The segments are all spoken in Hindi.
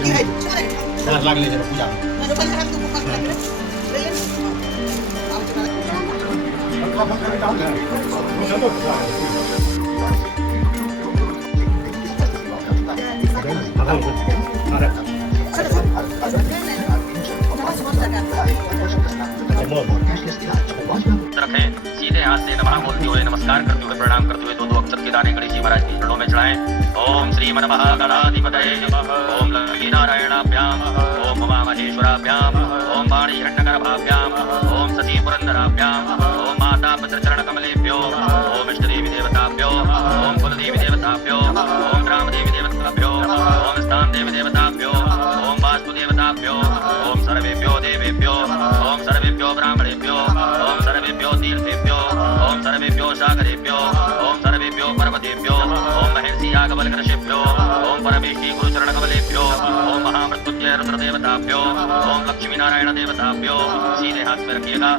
हात लागले जरा पूजा रखें, सीधे हाथ से नमः बोलते हुए नमस्कार करते हुए प्रणाम करते हुए दो अक्षर के दाने गणेश जी महाराज के चरणों में चढ़ाएं। ओम श्री महागणाधिपतये नमः। ओम लक्ष्मी नारायणाभ्याम। ओम उमा महेश्वराभ्याम। ओम वाणी हिरण्यगर्भाभ्याम। ओम शशि पुरंदराभ्याम। ओम माता भद्रचरण कमलेभ्यो। ओम इष्ट देवी देवताभ्यो। ओम कुल देवी देवताभ्यो। ओम ग्राम देवी देवताभ्यो। ओम स्थान देवी देवताभ्यो। ओम वास्तु देवताभ्यो। ओम सर्वेभ्यो देवेभ्यो। ओम सर्वेभ्यो ब्राह्मणेभ्यो। ओम सर्वेभ्यो तीर्थेभ्यो। ओम सर्वेभ्यो सागरेभ्यो। ओम सर्वेभ्यो पर्वतेभ्यो। ओम महर्षि याज्ञवल्क्य ओम परमेष्टि गुरुचरण कमलेभ्यो। ओम महामृत्युंजय रुद्र देवताभ्यो। ओम लक्ष्मी नारायण देवताभ्यो। सीधे हाथ में रखिएगा।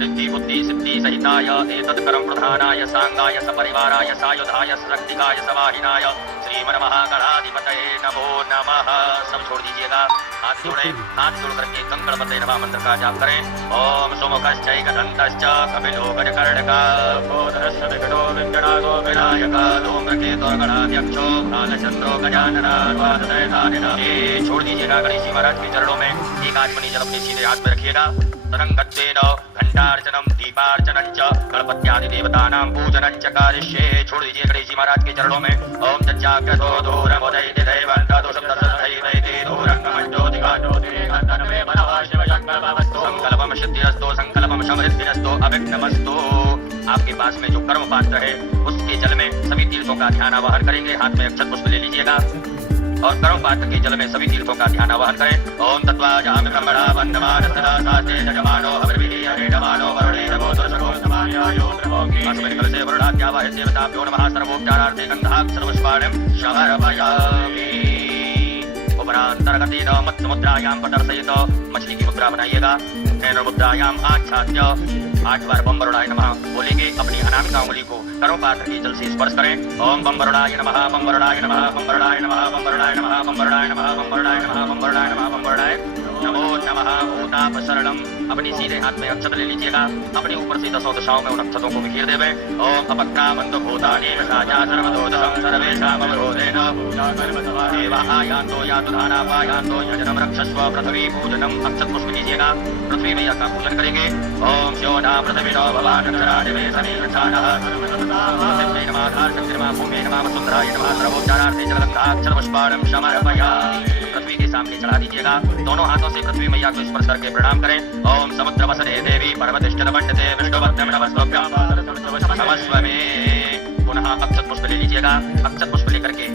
रिद्धि बुद्धि सिद्धि सहिताय एतत् कर्म प्रधानाय सांगाय सपरिवाराय सायुधाय सशक्तिकाय सवाहिनाय श्रीमन महागणाधिपतये नमो नमः। सब छोड़ दीजिएगा, हाथ जोड़े, हाथ जोड़ करके कंकणपते नमः मंत्र का जाप करें। ओम सुमुखश्चैकदन्तश्च कपिलो गजकर्णकः बोधरस्य विकटो विघ्नादो विनायकः धूम्रकेतुर्गणाध्यक्षो कालचंद्रो गजाननः द्वादशैतानिनः। ये छोड़ दीजिएगा गणेश जी महाराज के चरणों में। एक आचमनी जल अपने सीधे हाथ में रखिएगा। तरंगत्वेन घंटार्चनम दीपार्चनं च गणपत्यादि देवतानां पूजनं च करिष्ये। छोड़ दीजिए गणेश जी महाराज के चरणों में। ओम तच्चाग्रतो दूरमुदैति दैवन्तो सप्तसहस्रैति दूरङ्गमज्योतिकाज्योतिरेकन्दनमे मनः शिवशङ्करमस्तु। संकल्पं सिद्धिरस्तु संकल्पं समृद्धिरस्तु अभिघ्नमस्तु। आपके पास में जो कर्म पात्र है उसके जल में सभी तीर्थों का ध्यान आवाहन करेंगे। हाथ में अक्षत पुष्प ले लीजिएगा और कर्म पात्र के जल में सभी तीर्थों का ध्यान आवाहन करें। ओम तत्वाजामि ब्रह्मणा वन्दमान सदा सास्ते जजमानो हविर्भिः हरिणमानो वरुणे नमो दुर्शको समायायो ब्रह्मोऽग्नि। अस्मिन् कलशे वरुणाद्यावाहि देवताभ्यो नमः। सर्वोपचारार्थे गन्धाक्षरपुष्पाणिं समर्पयामि। उपरान्तर्गतेन मत्समुद्रायां प्रदर्शयित मछली की मुद्रा बनाइएगा। नैन मुद्रायां आच्छाद्य 8 बार बम वरुणाय नमः बोलेंगे। अपनी अनामिका उंगली को कर्म पात्र के जल से स्पर्श करें। ओम बम वरुणाय नमः बम वरुणाय नमः बम वरुणाय नमः बम वरुणाय नमः बम वरुणाय नमः बम वरुणाय नमः बम वरुणाय नमः बम वरुणाय नमो नमः। भूतापशरणम। अपनी सीधे हाथ में अक्षत ले लीजिएगा। अपने ऊपर से 10 दिशाओं में उन अक्षतों को बिखेर देवे। ओम अपक्रामन्त भूतानि साजा सर्वदोषं सर्वेषाम् अवरोधेन देवाः यान्तो यातु धानाः यान्तो यजनं रक्षस्व। पृथ्वी पूजनम। अक्षत पुष्प लीजिएगा। पृथ्वी मैया का पूजन करेंगे। ओम श्योना पृथ्वीनो भवानक्षरादिवे समीक्षानः सर्वसिद्धे नमः आधारशक्ति नमः भूमे नमः वसुन्धराय नमः। सर्वोपचारार्थे जलगन्धाक्षरपुष्पाणिं समर्पयामि। पृथ्वी के सामने चढ़ा दीजिएगा। दोनों हाथों से पृथ्वी मैया को स्पर्श करके प्रणाम करें। ओम समुद्र वसने देवी पर्वतिष्ठित वंदते विष्णुपत्नीं नमस्त्वभ्यां नमस्व में। पुनः अक्षत पुष्प ले लीजिएगा। अक्षत पुष्प लेकर के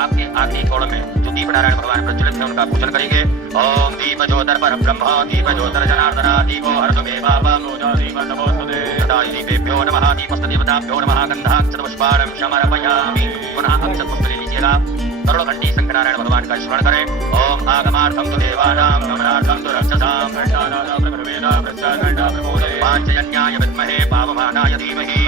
आपके आखिरी कोण में जो दीप नारायण भगवान प्रज्वलित है उनका पूजन करेंगे। ओम दीप ज्योतिर परम ब्रह्म दीप ज्योतिर जनार्दना दीपो हरतु मे पापं दीप नमोस्तुते तदाय दीपेभ्यो नमः। दीपस्त देवताभ्यो नमः। गन्धाक्षत पुष्पाणिं समर्पयामि। पुनः अक्षत पुष्प ले लीजिएगा। करुणघंटी शंकरनारायण भगवान का स्मरण करें। ओम आगमार्थं तु देवानां गमनार्थं तु रक्षसां पांचजन्याय विद्महे पावमानाय धीमहि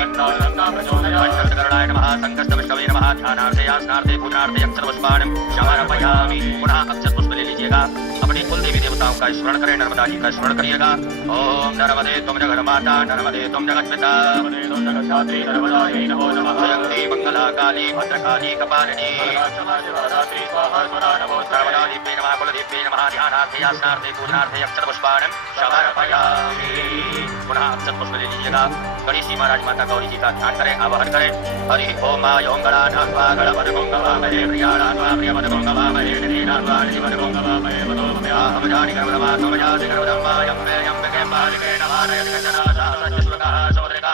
करुणाय नमः। संकष्ट विष्णवे नमः। ध्यानार्थे आसनार्थे पूजनार्थे अक्षत पुष्पाणिं समर्पयामि। पुनः अक्षत पुष्प ले लीजिएगा। अपनी कुल देवी देवताओं का स्मरण करें। नर्मदा जी का स्मरण करिएगा। ओम नर्मदे तुम जगन्माता नर्मदे तुम जगत्पिता जयंती मंगला काली भद्रकाली कपालिनी सर्वदादिव्ये नमः कुलदेव्ये नमः। ध्यानार्थे आसनार्थे पूजनार्थे अक्षत पुष्पाणिं समर्पयामि। पुनः अक्षत पुष्प ले लीजिएगा। गणेश जी महाराज माता गौरी जी का ध्यान करें, आवाहन करें। हरि ओम आयों गणानां वा गणपतिगोंगवामहे प्रियाणां वा प्रियपतिगोंगवामहे निधीनां वा निधिपतिगोंगवामहे मधोमयाहं जानि कर्मदमात्मजाति कर्मदम्मायं मे यम्बिके पालिके नमानयति गजनाथः सत्यश्लोकः समुद्रिका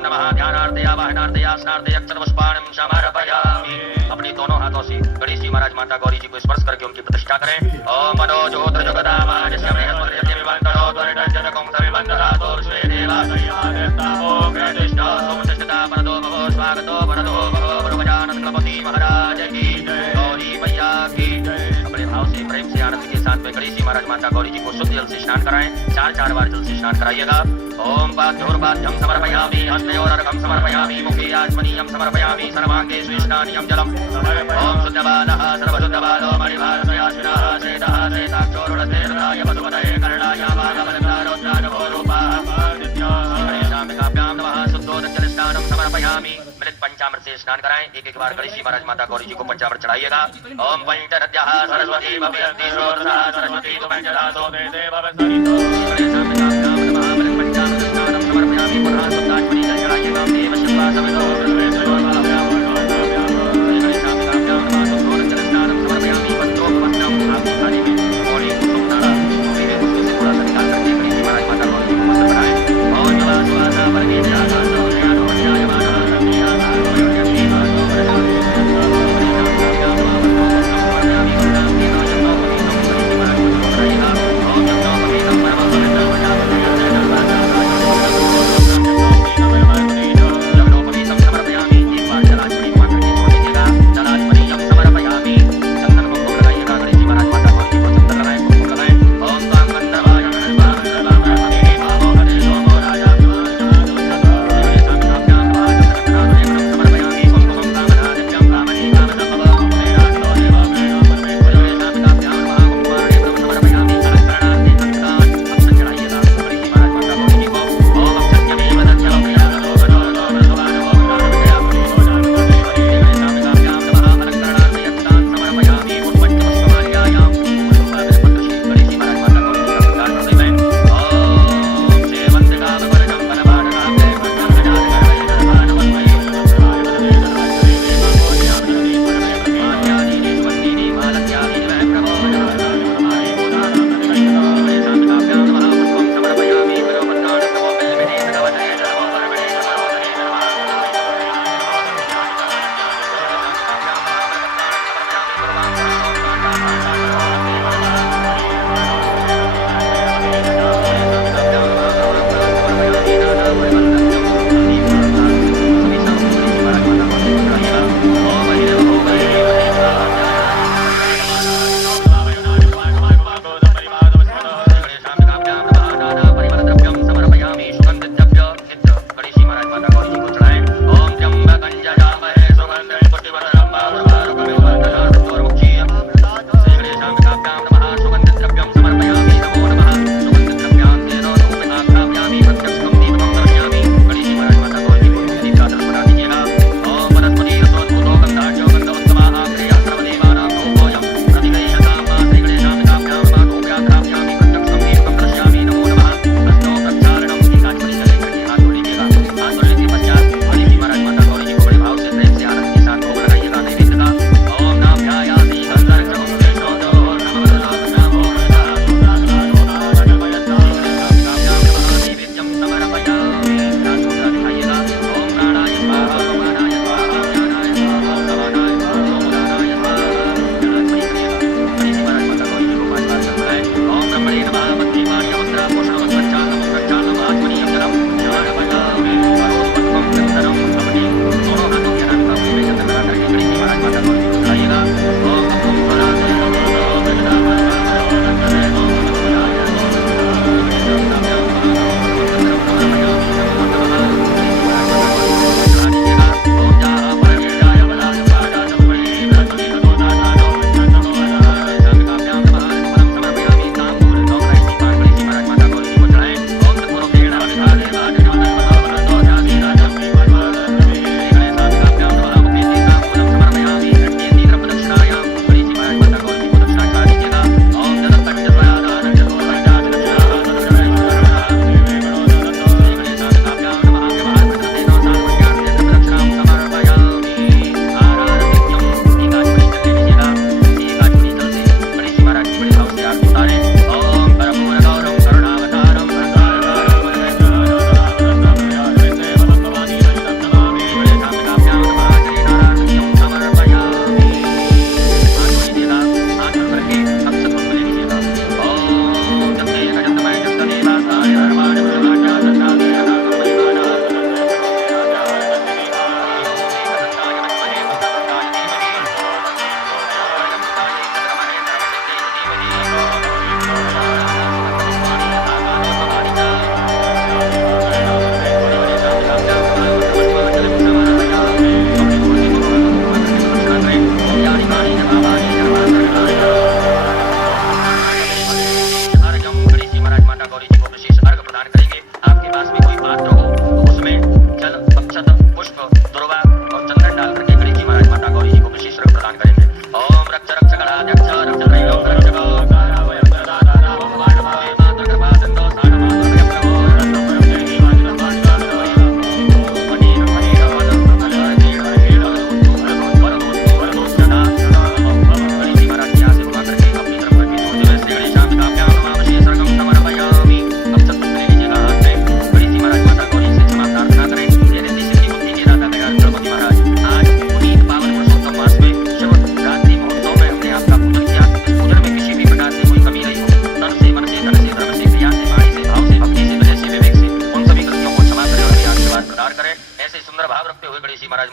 नमः। ध्यानार्थे आवाहनार्थे आसनार्थे अक्षत पुष्पाणिं समर्पयामि। अपनी दोनों हाथों से गणेश जी महाराज माता गौरी जी को स्पर्श करके उनकी प्रतिष्ठा करें। ओम मनो ज्योतिर जगदामाजस्य बृहस्पतिर्यति विवन्दनो त्वरितञ्जनकं सविवन्दनातो विश्वे देवा सय्यमादेवताभो कृतिष्ठा सुप्रतिष्ठिता परतो भवो स्वागतो वरदो भवो वरगजानन गणपति महाराज की गौरी मैया की। अपने भाव से प्रेम से आनंद के साथ में गणेश जी महाराज माता गौरी जी को शुद्ध जल से स्नान कराएं, 4 बार जल से स्नान कराइएगा। ओम पाद्योर्पाद्यं समर्पयामि, हस्तयोरर्घं समर्पयामि, मुखे आचमनीयं समर्पयामि, सर्वांगे स्नानीयं जलम्। ओम शुद्धबालः सर्वशुद्धबालो मणिभारतयाशिनः शेतः शेताक्षोरुणस्तेर्नाय वसुपतये कर्णाय वागवरदारोद्रानभोरूपः गणेशाम्बिकाभ्यां नमः। शुद्धोदकजल स्नानं समर्पयामि। मृत पंचामृत से स्नान कराएं, एक बार गणेश जी महाराज माता गौरी जी को पंचामृत चढ़ाइएगा। ओम पंचनद्याः सरस्वती भवति स्रोतः सरस्वती पंचदासो देव भवति। गणेशाम्बिकाभ्यां नमः। मृत पंचामृत स्नानं समर्पयामि। पुनः शुद्धात्मनि जल चढ़ाइएगा। देव शिवा समेतो गणेशाम्बिकाभ्यां नमः। शुद्धोदकजल स्नानं समर्पयामि। वस्त्रोपवस्त्रं आभूषानि में गौरी को सुंदर देवी पुष्प से पूरा संस्कार करके गणेश जी महाराज माता गौरी जी को वस्त्र बनाएं। ओम नमः सुवासा वर्गे जाता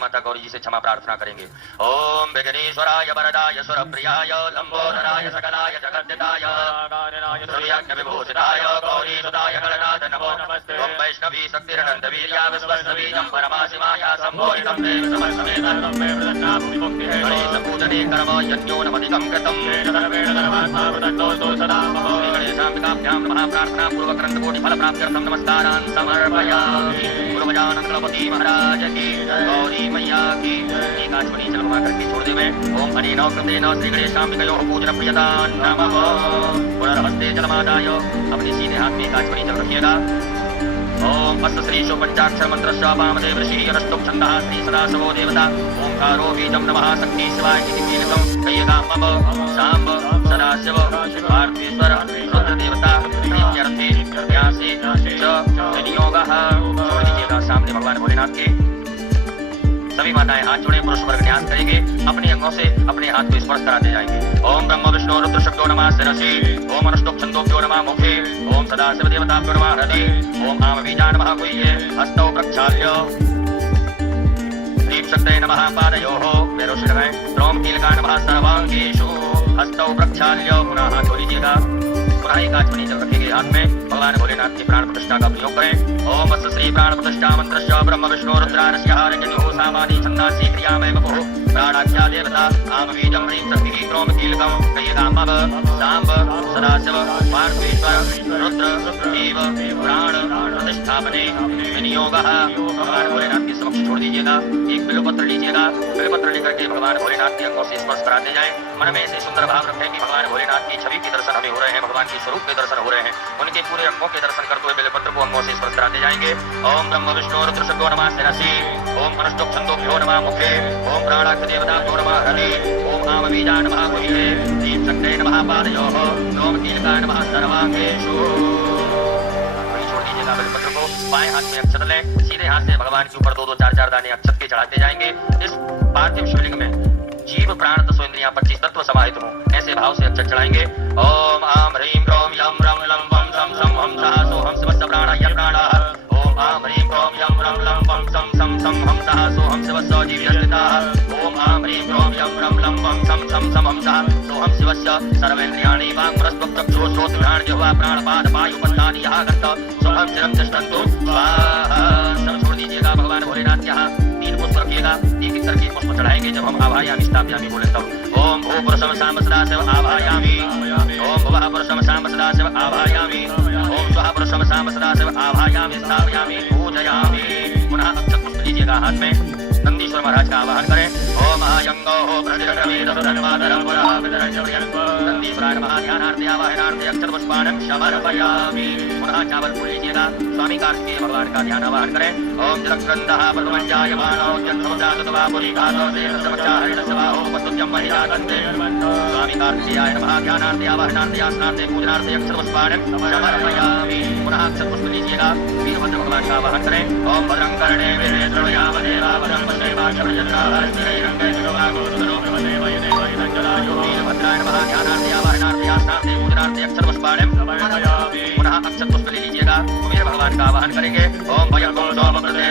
माता गौरी जी से क्षमा प्रार्थना करेंगे। ओम विघ्नेश्वराय वरदाय सुरप्रियाय लंबोदराय सकलाय जगद्दिताय सर्वयज्ञ विभूषिताय गौरीसुताय गणनाथ नमो नमस्ते। ओम वैष्णवी शक्तिरनंद वीर्या विश्वस्वीजं परमाशिमाया संभोहितं देव समस्तमेतं मे प्रदन्नाम विमुक्तिः गणेश पूजने कर्म यज्ञोनमधिकं कृतं सर्वेण धर्मात्मा प्रदन्नोस्तु सदा मम गणेशाम्बिकाभ्यां नमः प्रार्थना पूर्वक ग्रंथकोटि फल प्राप्त्यर्थं नमस्कारान् समर्पयामि। गुरुमजानंद महाराज की गौरी मैया की एकाचमनी जलवा करके छोड़ देवे। ओम अनेन कृतेन श्री गणेशाम्बिकयोः पूजन प्रियता नमः। पुनर्हस्ते जलमादाय अपने सीधे हाथ में एकाचमनी जल रखिएगा। ओम अस्य श्रीशो पंचाक्षर मंत्रस्य वामदेव ऋषि अनष्टोक छन्दः श्री सदाशिवो देवता ओंकारो बीजं नमः शक्ति शिवाय इति कीलकं कयेगा मम शाम्ब सदाशिव पार्थेश्वर रुद्र देवता प्रीत्यर्थे न्यासे च विनियोगः। छोड़ दीजिएगा सामने भगवान भोलेनाथ के। सभी माताएं हाथ जोड़े पुरुष वर्ग न्यास करेंगे। अपने अंगों से अपने हाथ को स्पर्श कराते जाएंगे। ओम ब्रह्म विष्णु रुद्र शब्दो नमः शिरसि। ओम अनुष्टुप छन्दोभ्यो नमः मुखे। ओम सदाशिव देवताभ्यो नमः हृदि। ओम आम बीजान् नमः गुह्ये हस्तौ प्रक्षाल्य दीपशक्तये नमः पादयोः भैरव शिरगाय द्रोम कीलकाय नमः सर्वांगेषु हस्तौ प्रक्षाल्य। पुनः हाथ धो लीजिएगा। पुनः एकाचमनी जल रखेंगे हाथ में। भगवान भोलेनाथ की प्राण प्रतिष्ठा का प्रयोग करें। ओम अस्य श्री प्राण प्रतिष्ठा मंत्रस्य ब्रह्म विष्णु रुद्रारस्यहारण्यजुः सामानि छन्दांसि क्रियामय बभुः प्राणाख्या देवता आम बीजं ह्रीं शक्तिः क्रोम कीलकं कयेगा मम शाम्ब सदाशिव पार्थेश्वर रुद्र देव प्राण प्रतिष्ठापने विनियोगः। भगवान भोलेनाथ के समक्ष छोड़ दीजिएगा। एक बिल्वपत्र लीजिएगा। बिल्वपत्र लेकर के भगवान भोलेनाथ के अंगों से स्पर्श कराते जाएं। मन में ऐसे सुंदर भाव रखें कि भगवान भोलेनाथ की छवि के दर्शन हमें हो रहे हैं, भगवान के स्वरूप के दर्शन हो रहे हैं। उनके पूरे अंगों के दर्शन करते हुए बिल्वपत्र को अंगों से स्पर्श कराते जाएंगे। ओम ब्रह्म विष्णु रुद्र शब्दो नमः शिरसि। ओम अनुष्टुप छन्दोभ्यो नमः मुखे। ओम प्राणाख्य देवताभ्यो नमः हृदि। ओम आम बीजान् नमः गुह्ये दीपशक्तये नमः पादयोः द्रोम कीलकाय नमः सर्वांगेषु। छोड़ दीजिएगा बिल्वपत्र को। बाएं हाथ में अक्षत लें। सीधे हाथ से भगवान के ऊपर 2-2 4-4 दाने अक्षत के चढ़ाते जाएंगे। इस पार्थिव शिवलिंग में जीव प्राण तत्व इंद्रियां 25 तत्व समाहित हों, ऐसे भाव से अक्षत चढ़ाएंगे। ओम आम ह्रीं क्रोम यम रम लम वम सम सम हम सः सो हम शिवस्य प्राणाय प्राणाः। ओम आम ह्रीं क्रोम यम रम लम वम सम सम सम हम सः सो हम शिवस्य जीवयस्थिताः। ओम आम ह्रीं क्रोम यम रम लम वम सम सम सम हम सः सो हम शिवस्य सर्वेन्द्रियाणि वाङ्मनस्पतिचक्षुः श्रोत्रघ्राण जिह्वा प्राणपाद वायुपस्थानि यः गन्त सुखं चिरं तिष्ठन्तु स्वाहा। सब छोड़ दीजिएगा। भगवान भोलेनाथ के यहाँ 3 पुष्प रखिएगा। एक एक करके पुष्प चढ़ाएंगे। जब हम आवाहयामि स्थापयामि बोले तब ओम भू पुरुषम साम सदाशिव आवाहयामि। ओम भुवः पुरुषम साम सदाशिव आवाहयामि। ओम स्वः पुरुषम साम सदाशिव आवाहयामि स्थापयामि पूजयामि। पुनः अक्षत पुष्प लीजिएगा हाथ में। नंदीश्वर महाराज का आवाहन करें। ओम अयंगो नंदीश्वराय नमः ध्यानार्थे आवाहनार्थे अक्षत पुष्पाणं समर्पयामि। पुनः चावल फूल लीजिएगा। स्वामी कार्तिकेय भगवान का ध्यान आवाहन करें। ओम जलक्रंदः प्रथमञ्जायमानो यत्समुद्रागतवापुरीकातो सेनसमचाहरणसवाहो वस्तुत्यं महिलाकन्ते। स्वामी कार्तिकेयाय नमः ध्यानार्थे आवाहनार्थे आसनार्थे पूजनार्थे अक्षत पुष्पाणं समर्पयामि। पुनः अक्षत पुष्प लीजिएगा। वीरभद्र भगवान का आवाहन करें। ओम भद्रं कर्णे शृणुयामदेवा भद्रं वीरभद्राय नमः ध्यानार्थे आवाहनार्थे आसनार्थे पूजनार्थे अक्षत पुष्पाणं समर्पयामि। पुनः अक्षत पुष्प लीजिएगा। कुबेर भगवान का आवाहन करेंगे। ओम भयंगो सोमप्रदे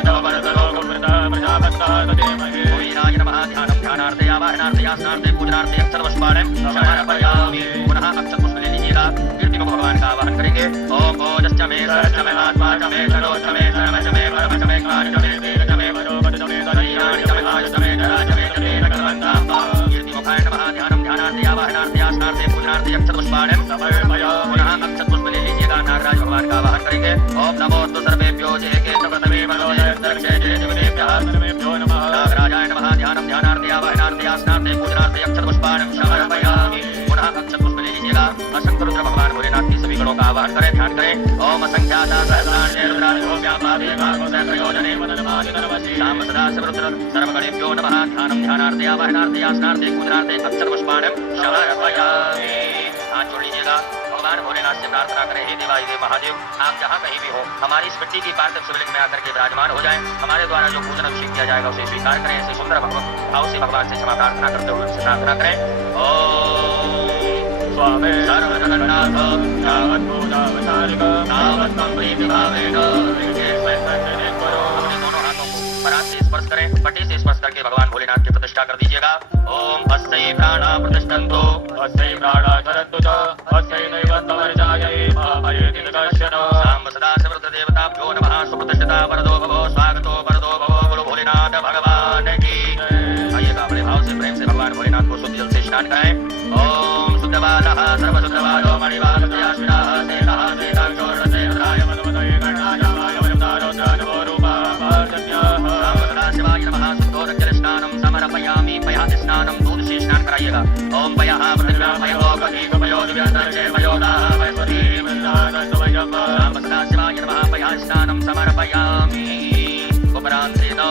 कुबेराय नमः ध्यानं ध्यानार्थे आवाहनार्थे आसनार्थे पूजनार्थे अक्षत पुष्पाणं समर्पयामि। पुनः अक्षत पुष्प ले लीजिएगा। कीर्ति भगवान का आवाहन करेंगे। ओम ओजश्च मे सरश्च मे आत्मा च मे तनोश्च मे सर्वश्च मे परमश्च मे ज्ञानश्च मे तेजश्च मे मनोबलश्च मे शरीराणि च मे आयुश्च मे जराश्च मे जगन्तां। कीर्ति मुखाय नमः ध्यानं ध्यानार्थे आवाहनार्थे आसनार्थे पूजनार्थे अक्षत पुष्पाणं समर्पयामि। पुनः अक्षत पुष्प ले लीजिएगा। नागराज भगवान का आवाहन करेंगे। ओम नमोस्तु सर्वेभ्यो जे के च प्रथमे मनोजयन्तरिक्षे जे देवेभ्यः सर्वेभ्यो नमः। नागराजाय नमः ध्यानं ध्यानार्थे आवाहनार्थे आसनार्थे पूजनार्थे अक्षत पुष्पाणं समर्पयामि। पुनः अक्षत पुष्प ले लीजिएगा। असंख्य रुद्र भगवान भोलेनाथ के सभी गणों का आवाहन करें, ध्यान करें। ओम असंख्याता सहस्राणि रुद्राणि व्यापादे भागवतप्रयोजने मननमादि नमः शाम सदाशिव रुद्र सर्वगणेभ्यो नमः। ध्यानं ध्यानार्थे आवाहनार्थे आसनार्थे पूजनार्थे अक्षत पुष्पाणं समर्पयामि। हाथ जोड़ लीजिएगा। भगवान भोलेनाथ से प्रार्थना करें। हे देवादिदेव महादेव, आप जहाँ कहीं भी हो हमारी इस मिट्टी की पार्थिव शिवलिंग में आकर के विराजमान हो जाएं। हमारे द्वारा जो पूजन अभिषेक किया जाएगा उसे स्वीकार करें। ऐसे सुंदर भाव से भगवान से क्षमा प्रार्थना करते हुए उनसे प्रार्थना करें। ओम स्वामी सर्वजगन्नाथ तावत्पूजावतारिक तावत्तं प्रीतिभावेन दोनों हाथों को परात से स्पर्श करें। पट्टी से स्पर्श करके भगवान भोलेनाथ की प्रतिष्ठा कर दीजिएगा। ओम अस्यै प्राणा प्रतिष्ठन्तु अस्यै प्राणा धरन्तु च अस्यै दैवत्वमर्जायै महामयेति कश्चन। साम्ब सदा समृद्ध देवताभ्यो नमः। सुप्रतिष्ठिता वरदो भवो स्वागतो वरदो भवो। बोलो भोलेनाथ भगवान की। आइएगा बड़े भाव से प्रेम से भगवान भोलेनाथ को शुद्ध जल से स्नान कराएं। ओम शुद्ध बालः सर्वशुद्धबालो मणिवालस्याश्विनः सेनः सेनाक्षोर्णसे रुद्राय मधुमतये गणाय वयवतारोद्राय रूपः पार्जन्यः। साम्ब सदा शिवाय नमः। शुद्धोदक स्नानं समर्पयामि। पयाति स्नानं दूध से स्नान कराइएगा। ओम पयः पृथिव्यां पयो गति पयो दिव्यान्तरिक्षे पयोदाः वैश्वरी वृन्दावनस्वयं। साम्ब सदा शिवाय नमः। पयः स्नानं समर्पयामि। उपरान्तेन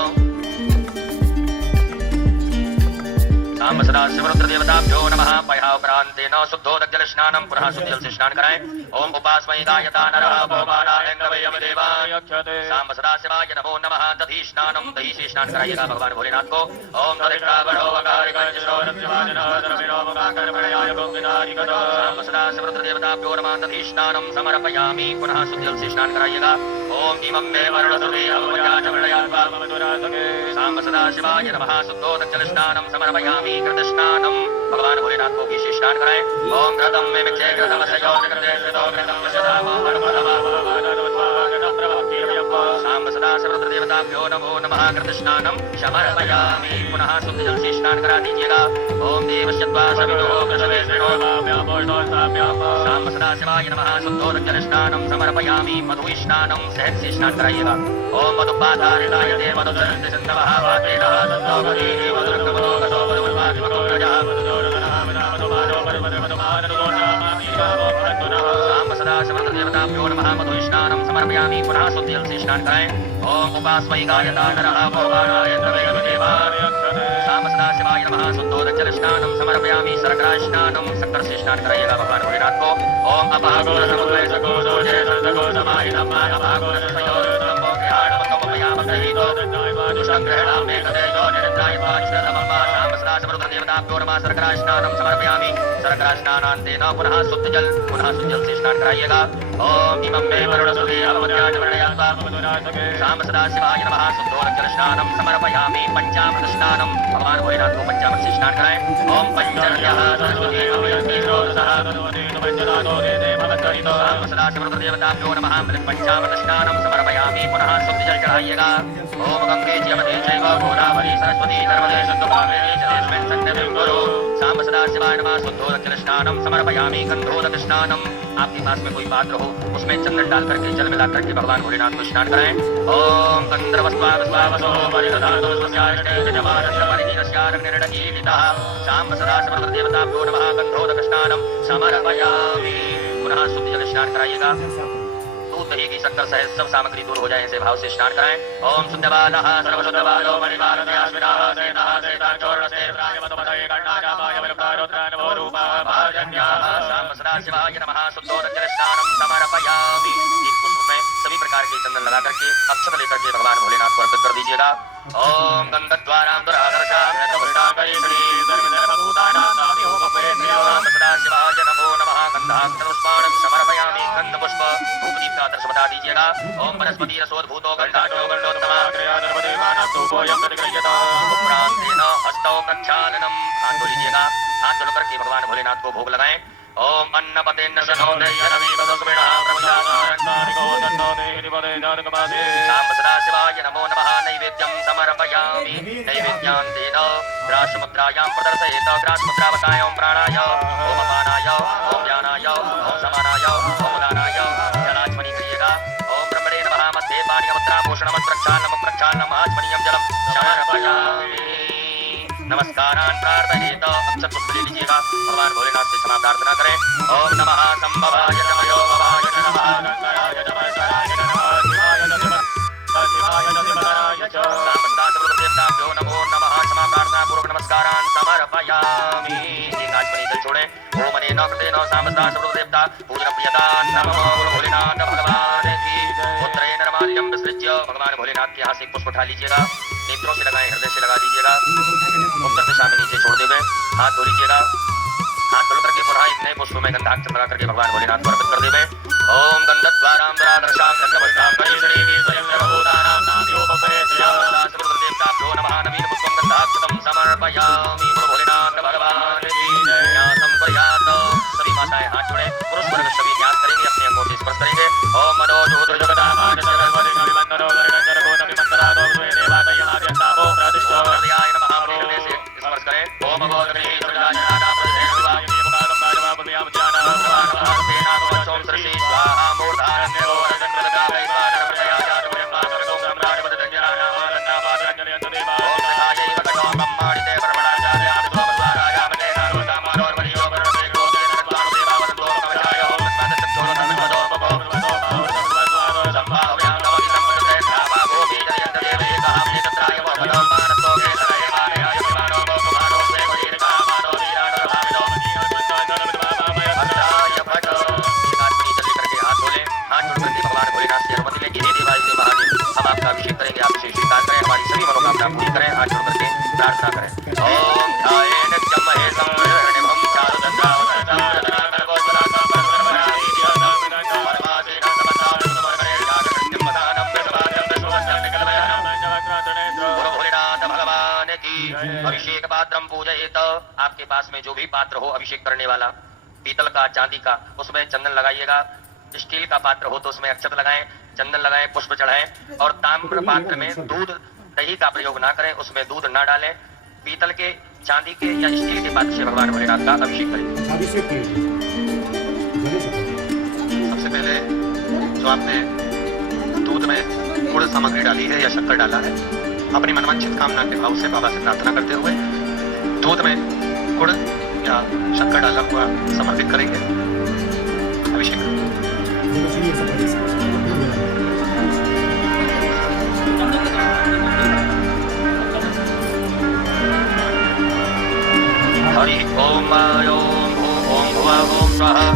साम्ब सदा शिवरुद्र देवताभ्यो नमः। पयः उपरान्तेन शुद्धोदक जल स्नानं पुनः शुद्ध जल से स्नान कराएं। ओम उपास्मै गायता नरः भोपालायङ्गवयमदेवाय। साम्ब सदा शिवाय नमो नमः। दधि स्नानं दही से स्नान कराइएगा भगवान भोलेनाथ को। ओम साम्ब सदा शिवरुद्र देवताभ्यो नमः। दधि स्नानं समर्पयामि। पुनः शुद्ध जल से स्नान कराइएगा। ओम इमं मे वरुणसुते अवमयाचमृणयात्वा मम दुरासके। साम्ब सदा शिवाय नमः। शुद्धोदक जल स्नानं समर्पयामि। कृत स्नानं भगवान भोलेनाथ को घी से स्नान कराएं। ओम घृतं मे मिक्षे घृतमस्य कृते श्रितो घृतं वशधाम साम्ब सदा शिवरुद्र देवताभ्यो नमो नमः। कृत स्नानं समर्पयामि। पुनः शुद्ध जल से स्नान करा दीजिएगा। ओम देवश्चत्वा सवितो वृषभे श्रेणो साम्ब सदा शिवाय नमः। शुद्धोदक जल स्नानं समर्पयामि। मधु स्नानं सहज से स्नान कराइएगा। ओम मधुपाधारितायते मधुचरन्ति सिन्धवः वातेनः तन्नोगति मधुरङ्गमनो गतो मधुमन्वादिमको रजः साम्ब सदा शिवरुद्र देवताभ्यो नमः। मधु स्नानं समर्पयामि। पुनः शुद्ध जल से स्नान कराएं। ओम उपास्मै गायता नरः भोपालायङ्गवयमदेवाय। साम्ब सदा शिवाय नमः। शुद्धोदक जल स्नानं समर्पयामि। शर्करा स्नानं शक्कर से स्नान कराइएगा भगवान भोलेनाथ को। ओम अपागोर समुद्रय सकोदो जय सको समाहितं अपागोर सयोरुतं मोक्षयाणमकमयामग्रहीतो दुष्टंग्रहणां मे कदेजो निरन्त्राय पाश्रतमं साम्ब सदा शिवरुद्र देवताभ्यो नमः। शर्करा स्नानं समर्पयामि। शर्करा स्नानान्तेन पुनः शुद्ध जल से स्नान कराइएगा। ओम इमं मे वरुणसुते अवमयाचमृणयात्वा मम दुरासके। साम्ब सदा शिवाय नमः। शुद्धोदक जल स्नानं समर्पयामि। पंचामृत स्नानं भगवान भोलेनाथ को पंचामृत से स्नान कराएं। ओम पंचर्यः सरस्वती अभयन्ती स्रोतसः साम्ब सदा शिवरुद्र देवताभ्यो नमः। पंचामृत स्नानं समर्पयामि। पुनः शुद्ध जल चढ़ाइएगा। ओम गंगे च यमुने चैव गोदावरी सरस्वती नर्मदे सिन्धु जलेस्मिन् सन्निधिं कुरु। साम्ब सदा शिवाय नमः। शुद्धोदक जल स्नानं समर्पयामि। गंधोदक स्नानं आपके पास में कोई पात्र हो उसमें चंदन डाल करके जल मिला करके भगवान भोलेनाथ को स्नान कराएं। ओम गंधर्वस्वावस्वावसो परिदधातु स्वस्याष्टे जमानस्य परिदीरस्याग्निर्डकीलितः। साम्ब सदा शिवरुद्र देवताभ्यो नमः। गंधोदक स्नानं समर्पयामि। पुनः शुद्ध जल स्नान कराइएगा। दूध दही की शक्कर सहित सब सामग्री दूर हो जाए ऐसे भाव से स्नान कराएं। ओम शुद्ध बालः सर्वशुद्धबालो मणिवालस्याश्विनः सेनः सेनाक्षोर्णसे रुद्राय मधुमतये गणाय वयवतारोद्राय रूपः पार्जन्यः। साम्ब सदा शिवाय नमः। शुद्धोदक जल स्नानं समर्पयामि। एक पुष्प में सभी प्रकार के चंदन लगा करके अक्षत लेकर के भगवान भोलेनाथ को अर्पित कर दीजिएगा। ओम गंधद्वारां दुरादर्शां साम्ब सदा शिवाय नमो नमः। गंधाक्षरपुष्पाणं समर्पयामि। गंधपुष्प धूप दीप का आदर्श बता दीजिएगा। ओम वनस्पति रसोद्भूतो गंधाढ्यो गंधोत्तमः उपरान्तेन हस्तौ प्रक्षालनम्। हाथ धो लीजिएगा। हाथ धो करके भगवान भोलेनाथ को भोग लगाएं। ओम अन्नपतेन्न साम्ब सदा शिवाय नमो नमः। नैवेद्यं समर्पयामि। नैवेद्यान्तेन ग्रासमुद्रायां प्रदर्शयेत। ग्रासमुद्रावताय ओम प्राणाय ओम अपानाय ओम व्यानाय ओम समानाय ओम उदानाय जलाचमनी करिएगा। ओम ब्रह्मणे नमः। मध्ये पानीयमुद्रा भूषणमत् प्रक्षालनम् आचमनीयं जलं समर्पयामि। नमस्कारान् प्रार्थयेत। अक्षत पुष्प ले लीजिएगा। भगवान भोलेनाथ से क्षमा प्रार्थना करें। ओम नमः संभवाय नमयो भवाय नमः गंगाय नमः सराय नमः शिवाय नमः शिवाय नमः साम्ब सदा शिवरुद्र देवताभ्यो नमो नमः। क्षमा प्रार्थना पूर्वक नमस्कारान् समर्पयामि। एक आचमनी जल छोड़ें। ओम अनेन कृतेन साम्ब सदा शिवरुद्र देवता पूजन प्रियतां नमः भोलेनाथ भगवान की। पुत्रेण नर्माल्यं विसृज्य भगवान भोलेनाथ के हाथ से पुष्प उठा लीजिएगा। नेत्रों से लगाएं, हृदय से लगा दीजिएगा। उत्तर दिशा में नीचे छोड़ देवे। हाथ धो लीजिएगा। हाथ धो करके पुनः एक नए पुष्प में गंधाक्षर लगा करके भगवान भोलेनाथ को अर्पित कर देवे। ओम गंधद्वारां दुरादर्शां गंधवस्तां परिश्रीवी स्वयं सर्वभूतानां नाम्योपपरे श्रीरामदास देवताभ्यो नमः। करें, हाथ जोड़ करके प्रार्थना करें। ओम ध्याये नित्यं महेशं निर्निभं चारुचन्द्रावतंसं रत्नाकरकोज्ज्वलाकं परमपरायणं परमासीनं समस्तां सुमरकरे जागृत्यं वदानं विषवाद्यं विश्ववस्यं निकलमयानं गुरु भोलेनाथ भगवान की। अभिषेक पात्रम पूजयेत। आपके पास में जो भी पात्र हो अभिषेक करने वाला, पीतल का, चांदी का, उसमें चंदन लगाइएगा। स्टील का पात्र हो तो उसमें अक्षत लगाएं, चंदन लगाएं, पुष्प चढ़ाएं। और ताम्र पात्र में दूध दही का प्रयोग ना करें, उसमें दूध ना डालें। पीतल के, चांदी के या स्टील के पात्र से भगवान भोलेनाथ का अभिषेक करें। सबसे पहले जो आपने दूध में गुड़ सामग्री डाली है या शक्कर डाला है, अपनी मनवांछित कामना के भाव से बाबा से प्रार्थना करते हुए दूध में गुड़ या शक्कर डाला हुआ समर्पित करेंगे। अभिषेक हरि ओम ओम ओम भुवा ओम स्वाहा।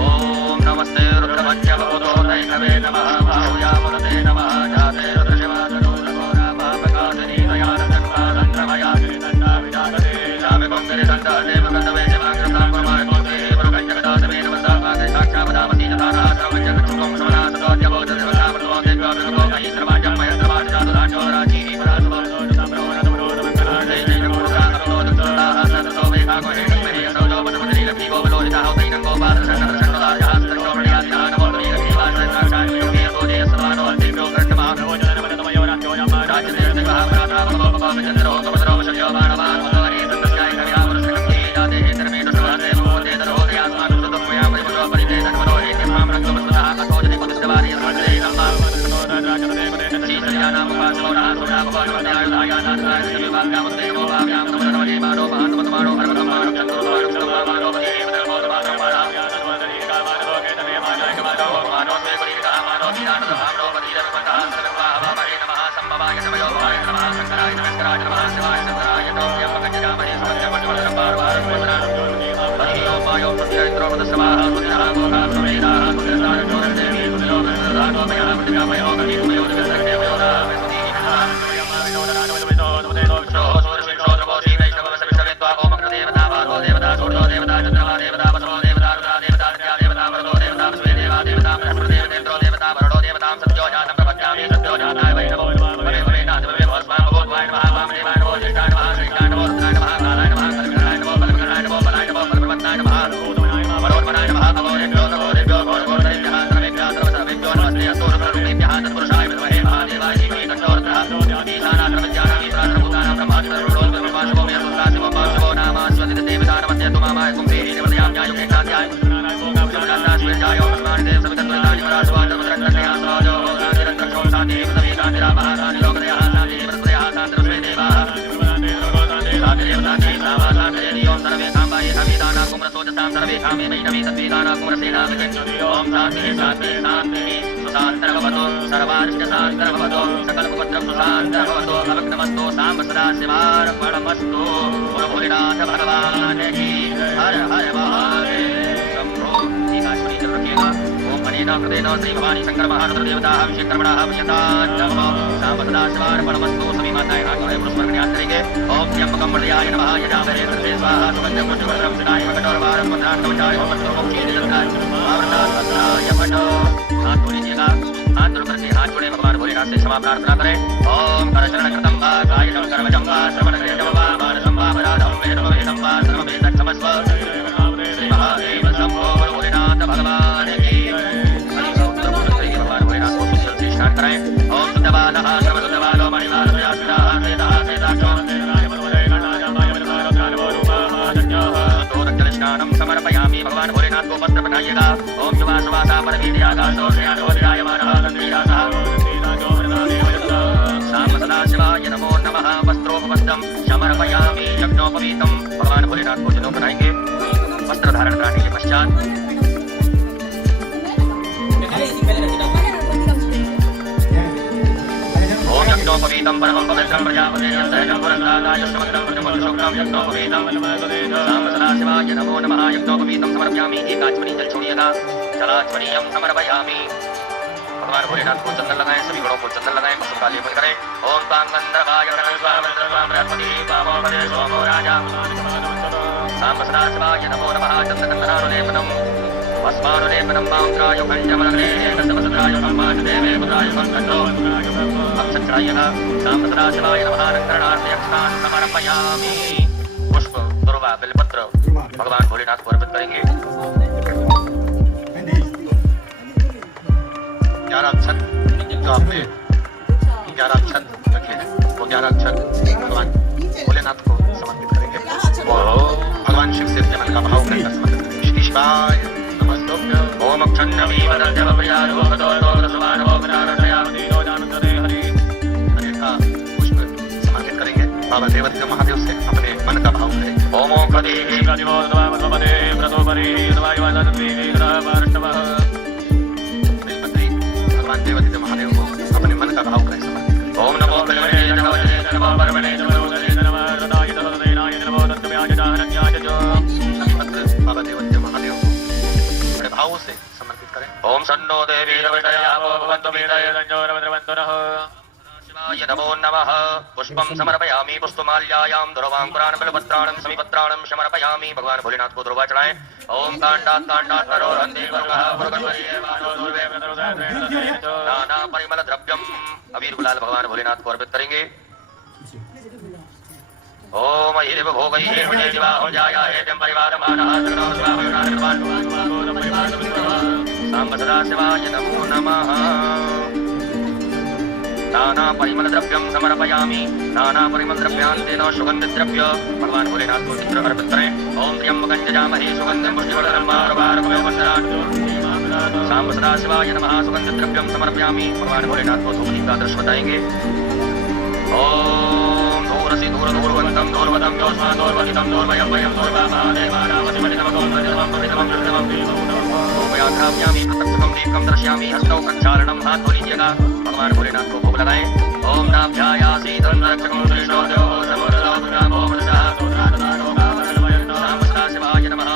ओम नमस्ते रुद्रमन्य भूतो नैकवे नमः बाहुया मुदते नमः जाते रुद्रशिवादनो नमोरा पापकादनी दयानन्दन्वादन्द्रमया गिरिदण्डा विजागते जामिकं गिरिदण्डा देवगन्धवे शिवाग्रतां कुर्माणकोते वरुकञ्जगदासमे नमसा पादे साक्षावदामसी जतारा सर्वञ्जगत्सुकं समनासतोद्यवोदर्शवसामृतोदेव्याभिनवो मयि सर्वाजं मयस्त्रवाजजातुदाचो राजीः परासुभं भोलेनाथ भगवान की। हर हर महादेव शंभो। ओम अनेन कृतेन श्री भवानी शंकर महारुद्र देवता अभिषेक कर्मणः अभिषेकान् नमः। साम सदा शिवार्पणमस्तु। सभी माताएं हाथ जोड़े पुष्प न्यास करेंगे। ओम त्र्यंबकं वरदाय नमः यजामहे सर्वे स्वाहा सुगन्धं पुष्टिवर्धनं सुनाय कठोरवारं वन्द्रान् कवचाय वस्तु मोक्षीदिदन्ताय आवृतान् वस्त्राय पठो। हाथ जोड़ लीजिएगा। हाथ जोड़ करके हाथ जोड़े भगवान भोलेनाथ से क्षमा प्रार्थना करें। ओम करचरण कृतं वा कायं कर्मजं वा श्रवणक्रियं वा मानसं वा अपराधं वेदं वा सर्वमेतत् क्षमस्व। श्री महादेव शंभो भोलेनाथ भगवान की। भगवान भोलेनाथ को सुजल से स्नान कराएं। ओम शुद्धबालः सर्वशुद्धबालो मणिमालः स्नानं समर्पयामि। भगवान भोलेनाथ को वस्त्र पहनाइएगा। ओम शुभाशुभासा परवीर्यागासोऽध्यायमानः गन्धीरासः साम सदा शिवाय नमो नमः। वस्त्रोपवस्त्रं समर्पयामि। यज्ञोपवीतं भगवान भोलेनाथ को जनेऊ पहनाएंगे। वस्त्र धारण कराने के पश्चात ओम यज्ञोपवीतं परमं पवित्रं प्रजापतेयं सहजं पुरस्तादाय समग्रं प्रतिमुखशुक्लं यज्ञोपवीतं साम सदा शिवाय नमो नमः। यज्ञोपवीतं समर्पयामि। एक आचमनी जल छोड़िएगा। जलाचमनीयं समर्पयामि। भगवान भोलेनाथ को चंदन लगाएं। सभी गणों को चंदन लगाएं। पशु का लेपन करें। ओम तांगंधर्वाय बृहस्पतिः पावो भजे सोमो राजा साम्ब सदा शिवाय नमो नमः चन्द्रकन्धरानुलेपनम् अस्मानुलेपनं मांत्राय पञ्चमग्ने कसमसत्राय ब्रह्मादेवे पुत्राय कण्ठो अक्षत्रायः साम्ब सदा शिवाय नमः रङ्गरणार्थयक्षान् समर्पयामि। पुष्प दुर्वा बिलपत्र भगवान भोलेनाथ को अर्पित करेंगे। 11 अक्षत जो आपने 11 अक्षत रखे हैं वो 11 अक्षत भगवान भोलेनाथ को समर्पित करेंगे। भगवान शिव से मन का भाव करके समर्पित करेंगे। श्री शिवाय नमस्तुभ्यं। ओम अक्षन्नमी वदन्त्यव प्रियारो भगवतो रसवानो विनाशयामि नो जानते हरि हरि का पुष्प समर्पित करेंगे। बाबा देवती महादेव से अपने मन का भाव करें। ओम ओंकारे प्रतिमो नमः प्रतोपरि नमः भगवान देवती महादेव को अपने मन का भाव करें समर्पित करें। ओम नमो बलवते नमो नमो परमणे नमो नमो रदाय तददेनाय नमो तत्व्याय दानज्ञाय जो बाबा देवती महादेव को अपने भाव से समर्पित करें। ओम सन्नो देवी रवटयामो भवन्तु वीरय संजोरवन्तु नः शिवाय नमो नमः। पुष्पं समर्पयामि पुष्पमाल्यायां दुर्वांकुरान् बिल्वपत्राणं समीपत्राणं समर्पयामि। भगवान भोलेनाथ को दुर्वा चढ़ाएं। ओम कांडात् कांडात् करोरन्ति वर्गः पुरगन्वरीयमानो दुर्वे नाना परिमल द्रव्यम अबीर गुलाल भगवान भोलेनाथ को अर्पित करेंगे। ओम अहिर्व भोगैः विजयदिवाहो जायायेत्यं परिवारमानः सकलो स्वामिनारायण साम्ब सदा शिवाय नमो नमः। नाना परिमल द्रव्यम समर्पयामि। नाना परिमल द्रव्यान्तेन सुगन्धित द्रव्य भगवान भोलेनाथ को चित्र अर्पित करें। ओम त्र्यंबकं यजामहे सुगन्धिं पुष्टिवर्धनम् साम्ब सदा शिवाय नमः। सुगन्धित द्रव्यम समर्पयामि। भगवान भोलेनाथ को धूप दीप का दृश्य बताएंगे। ओम धूरसि धूर धूर्वन्तं धूर्वदं योस्मा धूर्वदितं धूर्वयं वयं धूर्वामादेवानावसिमनितमकोन्मदितमं प्रत्यक्षं दीपकं दर्शयामि। हस्तौ प्रक्षालनं हाथ धो लीजिएगा। भगवान भोलेनाथ को भोग लगाएं। ओम नाभ्यायासि तन्नरक्षकं दृष्टो देवो समरदो नामो मनसा साम्ब सदा शिवाय नमः।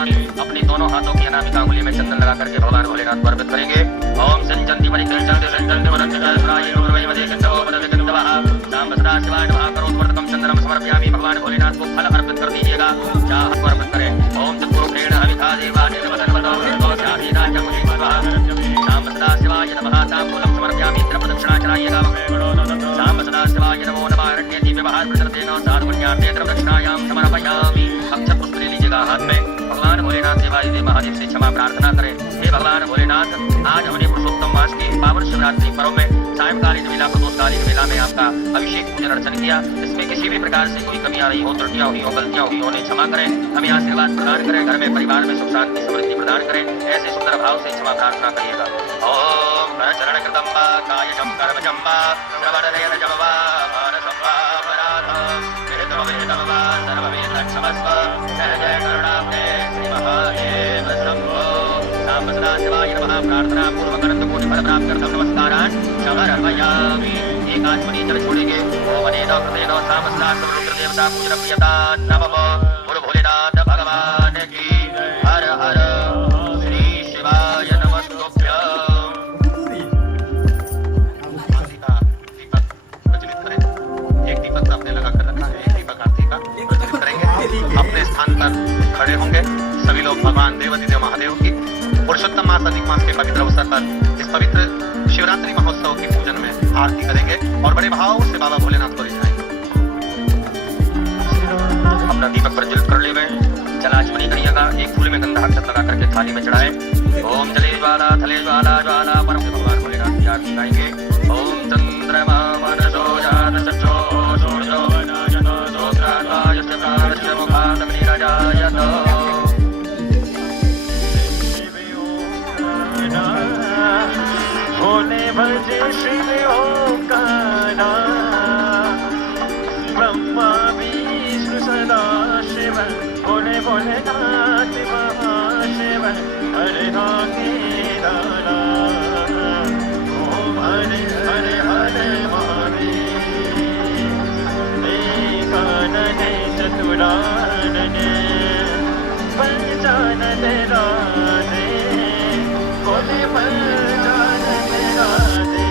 अपनी दोनों हाथों की अनामिका अंगुली में चंदन लगा करके भगवान भोलेनाथ को अर्पित करेंगे। ओम संचंति परिचंति संचंति वरंतिराय उर्वयमदे कंदो वदते कंदवः साम्ब सदा शिवाय नमः। करोत्वर्तकं चंदनम समर्पयामि। भगवान भोलेनाथ को फल अर्पित कर दीजिएगा। चाह को अर्पित करें। ओम तत्पुरुषेण हविषा देवानि नवदनवदो साम्ब सदा शिवाय नमः। ताम्बूलं समर्पयामि। प्रदक्षिणा चढ़ाइएगा। साम्ब सदा शिवाय नमो नमः। अरण्येति व्यवहार प्रदर्शेन साधुपुण्यार्थे प्रदक्षिणायां समर्पयामि। अक्षत पुष्प ले लीजिएगा हाथ में। भगवान भोलेनाथ देवादिदेव महादेव से क्षमा प्रार्थना करें। हे भगवान भोलेनाथ आज हमने पुरुषोत्तम मास के पावन शिवरात्रि पर्व में सायंकालीन वेला प्रदोषकालीन वेला में आपका अभिषेक पूजन अर्चन किया। इसमें किसी भी प्रकार से कोई कमियां रही हो, त्रुटियां हुई हो, गलतियां हुई हो, उन्हें क्षमा करें। हमें आशीर्वाद प्रदान करें। घर में परिवार में सुख शांति समृद्धि प्रदान करें। ऐसे सुंदर भाव से क्षमा प्रार्थना करिएगा। ओम चरण कृतंबा कायजं कर्मजंबा श्रवणनयन जमवा मानसंवा अपराध वेदमवेदमवा सर्ववेदक्षमस्व जय जय करुणाब्धे श्री महादेव शंभो। साम्ब सदा शिवाय नमः। प्रार्थना पूर्वक अनंत कोटि फल प्राप्त करतम नमस्कारान् समर्पयामि। एक आचमनी जल छोड़ेंगे। ओम अनेन कृतेन साम्ब सदा रुद्र देवता पूजन प्रियता नमः। गुरु भोलेनाथ भगवान की हर हर श्री शिवाय नमस्तुभ्यं। अपने स्थान पर खड़े होंगे। सभी लोग भगवान देवादिदेव महादेव की पुरुषोत्तम मास अधिक मास के पवित्र अवसर पर इस पवित्र शिवरात्रि महोत्सव की पूजन में आरती करेंगे और बड़े भाव से बाबा भोलेनाथ को रिझाएंगे। अपना दीपक प्रज्वलित कर ले गए। जलाचमनी करिएगा। एक फूल में गंधा अक्षत लगा करके थाली में चढ़ाएं। ओम जले ज्वाला थले ज्वाला ज्वाला परम भगवान भोलेनाथ की आरती गाएंगे। ओम चंद्रमा मनसो जात सचो सूर्यो जायतो सोत्रायस्य प्राणस्य मुखादग्निरजायत। भोले भजे शिव ओंकारा ब्रह्मा विष्णु सदा शिव भोले भोलेनाथ महाशिव हरे केदारा। ओम हरे हरे हरे महादेव एकानने चतुरानने पंचानने राधे भोले पंचानने राधे।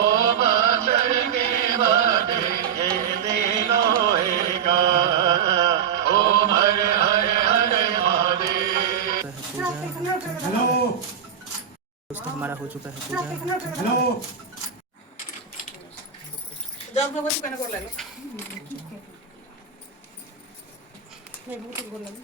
ओम अक्षर के बने ये तीनों एक। ओम हर हर हर महादेव। हेलो दोस्तों हमारा हो चुका है पूजा। हेलो जब भगवती पहने कर लगे नहीं बहुत गोल लगे